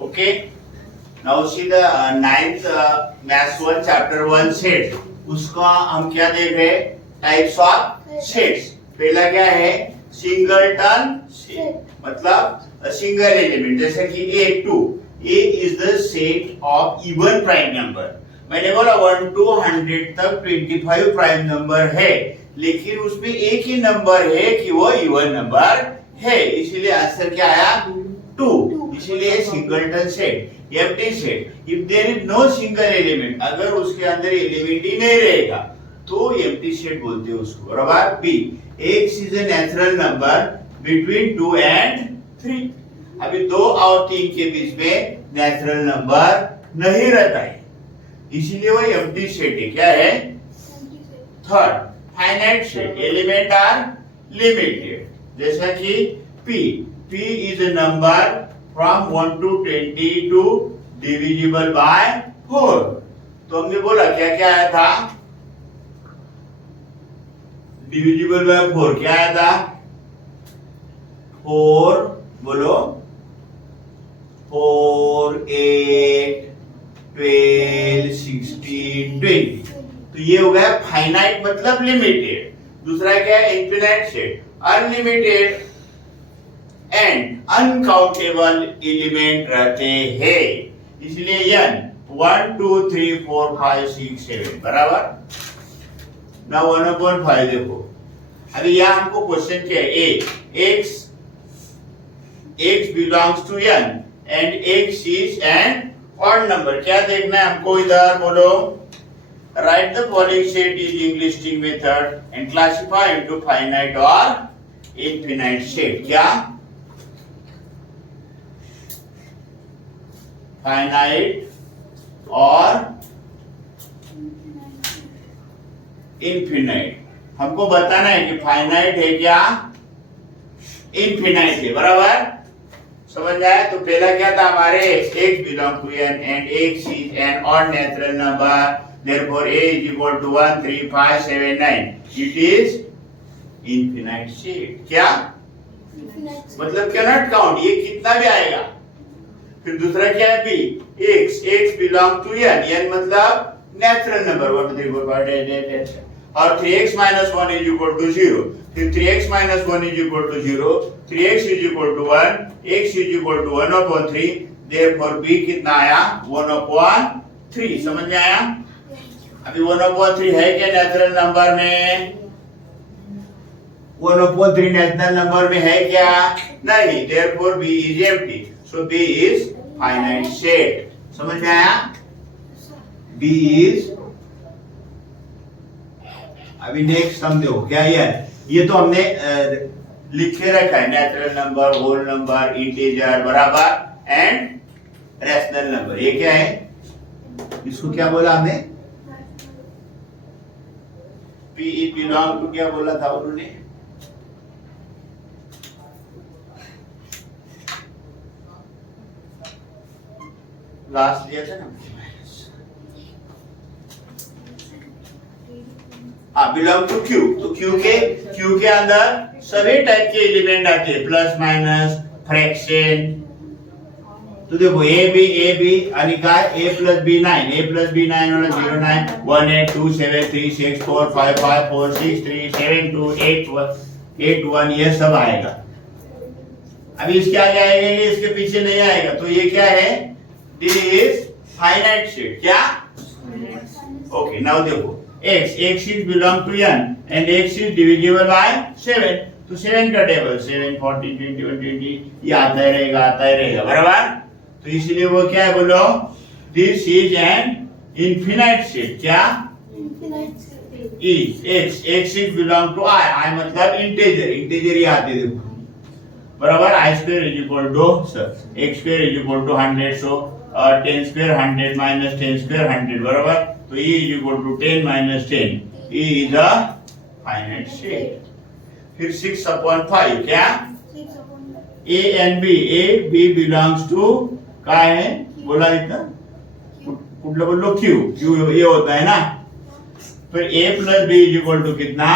Okay. Now see the ninth maths 1 chapter 1 set. उसका हम क्या देख रहे हैं? Types of sets. पहला क्या है? सिंगलटन सेट, मतलब सिंगल एलिमेंट. जैसे कि A2. A is the set of even prime number. मैंने बोला 1 to 100 तक 25 प्राइम नंबर है, लेकिन उसमें एक ही नंबर है कि वो इवन नंबर है, इसीलिए आंसर क्या आया? 2. इसीलिए singleton set. Empty set, if there is no single element, अगर उसके अंदर एलिमेंट ही नहीं रहेगा तो एम्प्टी सेट बोलते हैं उसको. बराबर. B, x is a natural number between 2 and 3. अभी 2 और 3 के बीच में नेचुरल नंबर नहीं रहता है, इसीलिए वो एम्प्टी सेट है. क्या है? Third, finite set. Element are limited. जैसा कि p is a number from 1 to 22 divisible by 4. तो हमने बोला क्या क्या आया था? डिविजिबल बाय 4 क्या आया था? 4 बोलो. 4, 8, 12, 16, 20. तो ये हो गया फाइनाइट मतलब लिमिटेड. दूसरा क्या है? Infinite set. Unlimited and uncountable element रहते हैं, इसलिए n 1 2 3 4 5 6 7. बराबर. ना 1/5 देखो. अभी यहाँ हमको क्वेश्चन क्या है? x belongs to n and x is an odd number. क्या देखना है हमको इधर? बोलो. Write the following set using listing method and classify into finite और इनफिनाइट सेट. क्या? फाइनाइट और इनफिनाइट. हमको बताना है कि फाइनाइट है क्या, इनफिनाइट है. बराबर. समझ आया? तो पहला क्या था हमारे? x belong to n and x is an odd natural number, therefore a is equal to 1 3 5 7 9. It is infinite set. क्या? मतलब कैनॉट काउंट. ये कितना भी आएगा. फिर दूसरा क्या है? b, x belong to n मतलब नेचुरल नंबर 1 2 3 4 5 6 7 और 3x minus 1 is equal to 0. फिर 3x minus 1 is equal to 0, 3x is equal to 1, x is equal to 1/3. therefore b कितना आया? 1/3. समझ में आया? अभी 1/3 है क्या नेचुरल नंबर में? 1/3 नेचुरल नंबर में है क्या? नहीं. therefore b is empty. so b is finite set. समझ में आया? b is. अभी नेक्स्ट हम देखो क्या ये तो हमने लिख के रखा है. Natural number, whole number, integer, बराबर एंड रैशनल नंबर. ये क्या है? इसको क्या बोला हमने? p इज बिलोंग टू क्या बोला था उन्होंने? लास्ट लिया था ना. Belong to Q. तो क्यू के अंदर सभी टाइप के एलिमेंट आते हैं, प्लस माइनस, फ्रैक्शन. तो देखो ए बी अनिका a plus b 9, a plus b 9 और 0 9 1 8 2 7 3 6 4 5 5 4 6 3 7 2 8 1 ये सब आएगा. अभी इसके आगे आएगा, ये इसके पीछे नहीं आएगा. तो ये क्या है? This is finite set. क्या? ओके. नाउ देखो x is belong to n and x is divisible by 7. तो 7 का टेबल 7 14 21 20 ये आता ही रहेगा. बराबर. तो इसलिए वो क्या है? बोलो. This is an infinite set. क्या? Is x is belong to I मतलब इंटीजर ही आते देखो. बराबर. I square is equal to x square is equal to 100. so 10 square 100 minus 10 square 100. बराबर. तो e is equal to 10 minus 10. e is a finite set. फिर 6/5 क्या? a and b belongs to क्या है? बोला इतना कुछ बोलो q ये होता है ना. फिर a plus b is equal to कितना?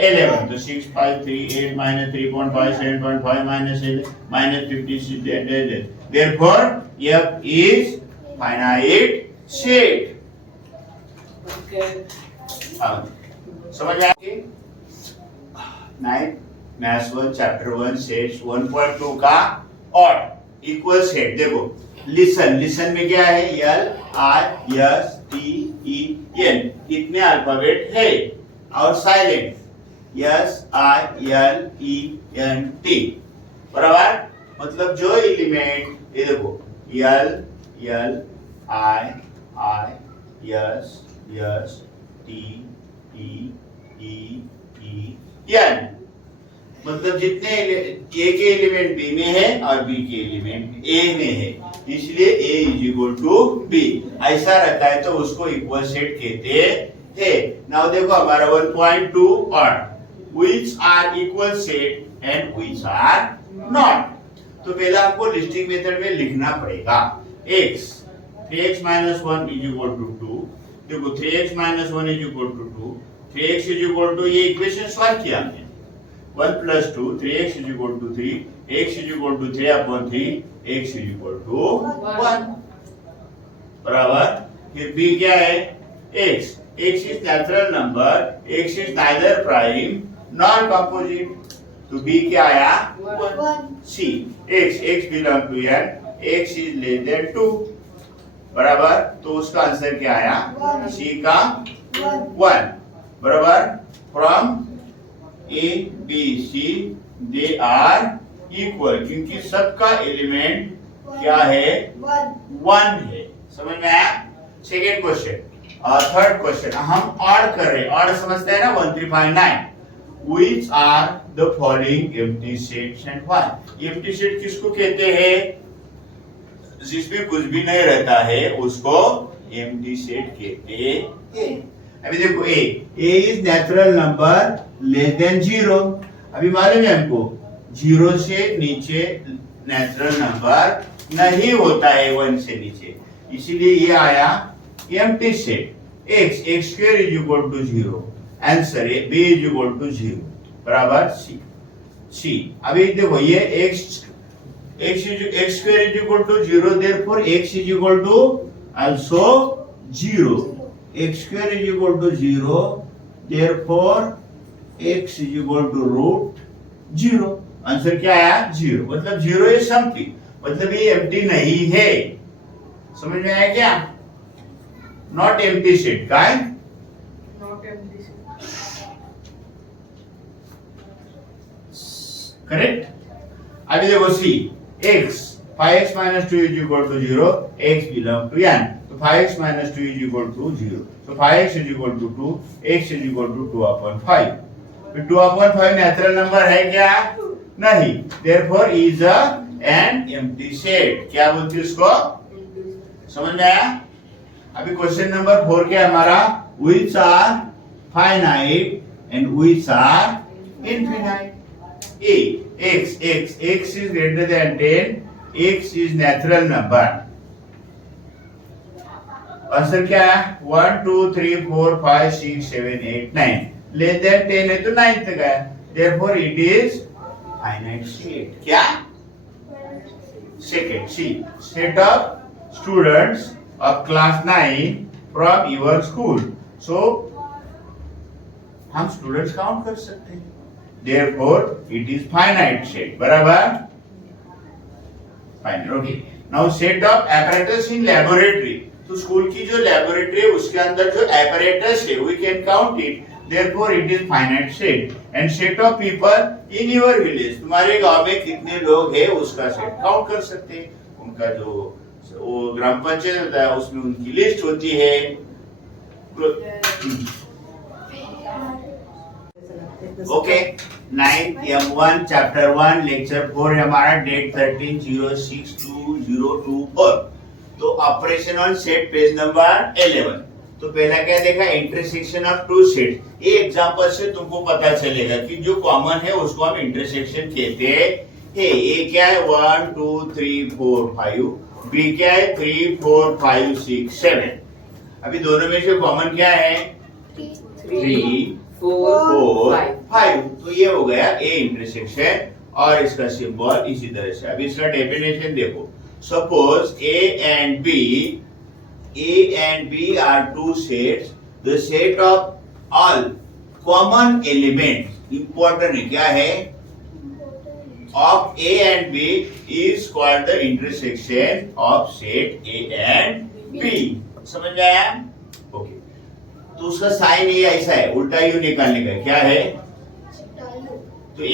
11. तो 6 5 3 8 minus 3.5 7.5 minus 11 minus 56 Therefore F is finite set. समझ में आया? 9 मैथ्स 1 चैप्टर 1 सेट्स 1.2 का ऑड इक्वल सेट। देखो लिसन में क्या है? LISTEN इतने अल्फाबेट है। और साइलेंट SILENT बराबर। मतलब जो एलिमेंट ये देखो LILISTEN मतलब जितने ए के एलिमेंट बी में है और बी के एलिमेंट ए में है, इसलिए ए इज इक्वल टू बी। ऐसा रहता है तो उसको इक्वल सेट कहते हैं। नाउ देखो हमारा 1.2 odd which are equal set and which are not. तो पहले आपको लिस्टिंग मेथड में लिखना पड़ेगा। x 3x - 1 is equal to 2। देखो 3x - 1 is equal to 2, 3x is equal to, ये इक्वेशन सॉल्व किया हमने। 1 + 2 3x is equal to 3, x is equal to 3/3, x is equal to 1 बराबर। फिर b क्या है? x is natural number, x is neither prime nor composite, तो b क्या आया? 1। c x belong to n, x is less than 2 बराबर। तो उसका आंसर क्या आया? c का 1 बराबर। From A B C they are equal, क्योंकि सबका एलिमेंट क्या है? 1 है। समझ में आया? Second question. थर्ड क्वेश्चन हम ऑड कर रहे हैं। ऑड समझते हैं ना? 1 3 5 9 which are the following empty sets and why. Empty set किसको कहते हैं? जिसमें कुछ भी नहीं रहता है उसको एम्प्टी सेट कहते हैं। अभी देखो a is natural number less than 0। अभी मालूम है हमको 0 से नीचे नेचुरल नंबर नहीं होता है 1 से नीचे, इसीलिए ये आया empty set. x² is equal to 0, answer है b इज इक्वल टू 0 बराबर c। अभी देखो ये x² is equal to 0, therefore x is equal to also 0। x² is equal to 0, therefore x is equal to √0। Answer क्या आया? 0। मतलब 0 is something, मतलब ये एम्प्टी नहीं है। समझ में आया क्या? नॉट एम्प्टी सेट का है, नॉट एम्प्टी सेट। करेक्ट। अभी देखो c x 5x - 2 is equal to 0, x belong to n, तो 5x - 2 is equal to 0, so 5x is equal to 2, x is equal to 2/5। फिर 2/5 नेचुरल नंबर है क्या? नहीं, therefore is an empty set। क्या बोलते हैं उसको? समझ में आया? अभी क्वेश्चन नंबर 4 क्या है हमारा? which are finite and which are infinite। a x is greater than 10, x is natural number। Answer क्या है? 1 2 3 4 5 6 7 8 9, लेस देन 10 है तो 9 तक है, therefore it is finite set। क्या? Second C set of students of class 9 from your school. So हम students count कर सकते हैं, therefore it is finite set बराबर। Final. Okay, now set of apparatus in laboratory। तो school की जो laboratory है उसके अंदर जो apparatus है we can count it, therefore it is finite set। and set of people in your village, तुम्हारे गांव में कितने लोग हैं उसका सेट काउंट कर सकते हैं। उनका जो वो ग्राम पंचायत होता है उसमें उनकी लिस्ट होती है। ओके 9M1 चैप्टर 1 लेक्चर 4 है हमारा, डेट 13/06/2024। तो operation on set page number 11। तो पहला क्या देखा? Intersection of two set. ये एग्जांपल से तुमको पता चलेगा कि जो कॉमन है उसको हम इंटरसेक्शन कहते हैं। ए क्या है? 1 2 3 4 5, बी क्या है? 3 4 5 6 7। अभी दोनों में से कॉमन क्या है? 3 4 5। तो ये हो गया ए इंटरसेक्शन और इसका सिंबल इसी तरह से। अभी इसका डेफिनेशन देखो, Suppose A and B are two sets. The set of all common elements, important है क्या है, of A and B is called the intersection of set A and B. समझ में आया? ओके, तो उसका साइन ये ऐसा है, उल्टा यू निकालने का क्या है, तो A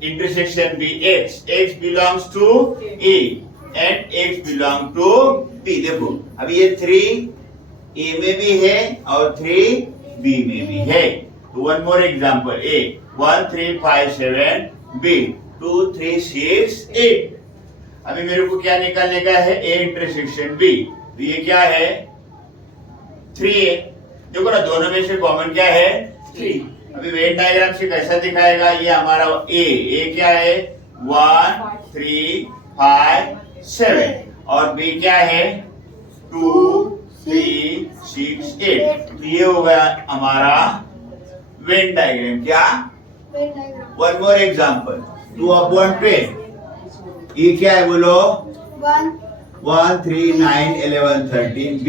intersection B, X belongs to A and X belong to B. देखो अभी ये 3 A में भी है और 3 B में भी है. तो one more example, A 1 3 5 7, B 2 3 6 8. अभी मेरे को क्या निकालने का है, A इंटरसेक्शन B. तो ये क्या है, 3A. देखो ना दोनों में से कॉमन क्या है, 3. अभी वेन डायग्राम से कैसा दिखाएगा, ये हमारा A क्या है 1 3 5 7 और B क्या है 2 3 6 8. तो ये हो गया हमारा वेन डायग्राम. क्या, वन मोर एग्जांपल, 2/10. ये क्या है बोलो, 1 3 9 11 13, B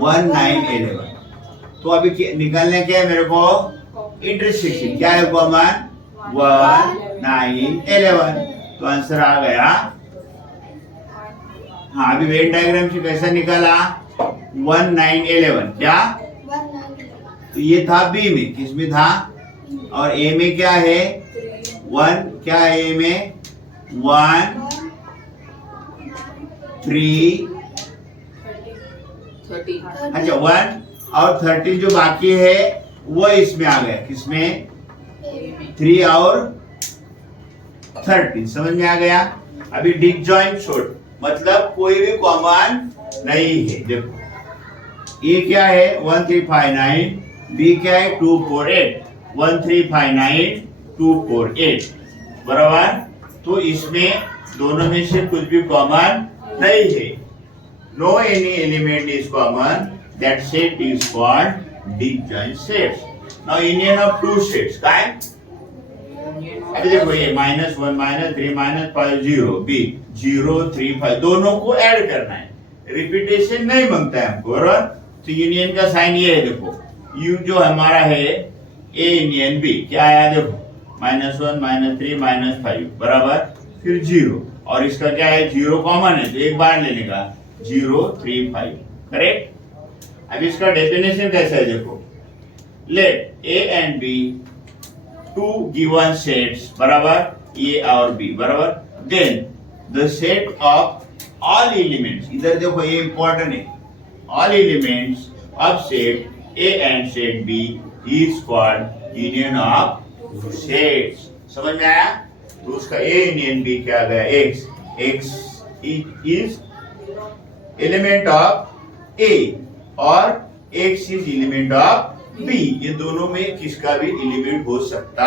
1 9 11. तो अभी निकालने क्या है मेरे को, इंटरसेक्शन क्या है कॉमन, 1 9 11. तो आंसर आ गया. हाँ अभी वेन डायग्राम से कैसा निकाला, 1 9 11. क्या, तो ये था बी में, किस में था, और ए में क्या है 1. क्या है ए में 1 3 अच्छा 1 और 13 जो बाकी है वो इसमें आ गया, किसमें 3 और 13. समझ में आ गया. अभी डिसजॉइंट शॉर्ट मतलब कोई भी कॉमन नहीं है. देखो ये क्या है 1 3 5 9, बी क्या है 2 4 8, 1 3 5 9 2 4 8. बराबर. तो इसमें दोनों में से कुछ भी कॉमन नहीं है. No any element is common, that set is called disjoint sets. Now union of two sets काय, अभी देखो ये -1 -3 -5 0, B 0 3 5 दोनों को ऐड करना है. रिपीटेशन नहीं मांगता है हमको. बराबर. तो यूनियन का साइन ये है, देखो U जो हमारा है A यूनियन B क्या आया, देखो -1 -3 -5 बराबर, फिर 0 और इसका क्या है 0 कॉमन है तो एक बार लेने का 0 3 5. करेक्ट. अब इसका डेफिनेशन कैसा है, देखो let A and B two given sets बराबर, A और B बराबर, then the set of all elements. इधर देखो ये इंपॉर्टेंट है, all elements of set A and set B is called union of sets. समझ में आया. तो उसका A यूनियन B क्या आ गया, X is element of A और X is element of B. ये दोनों में किसका भी एलिमेंट हो सकता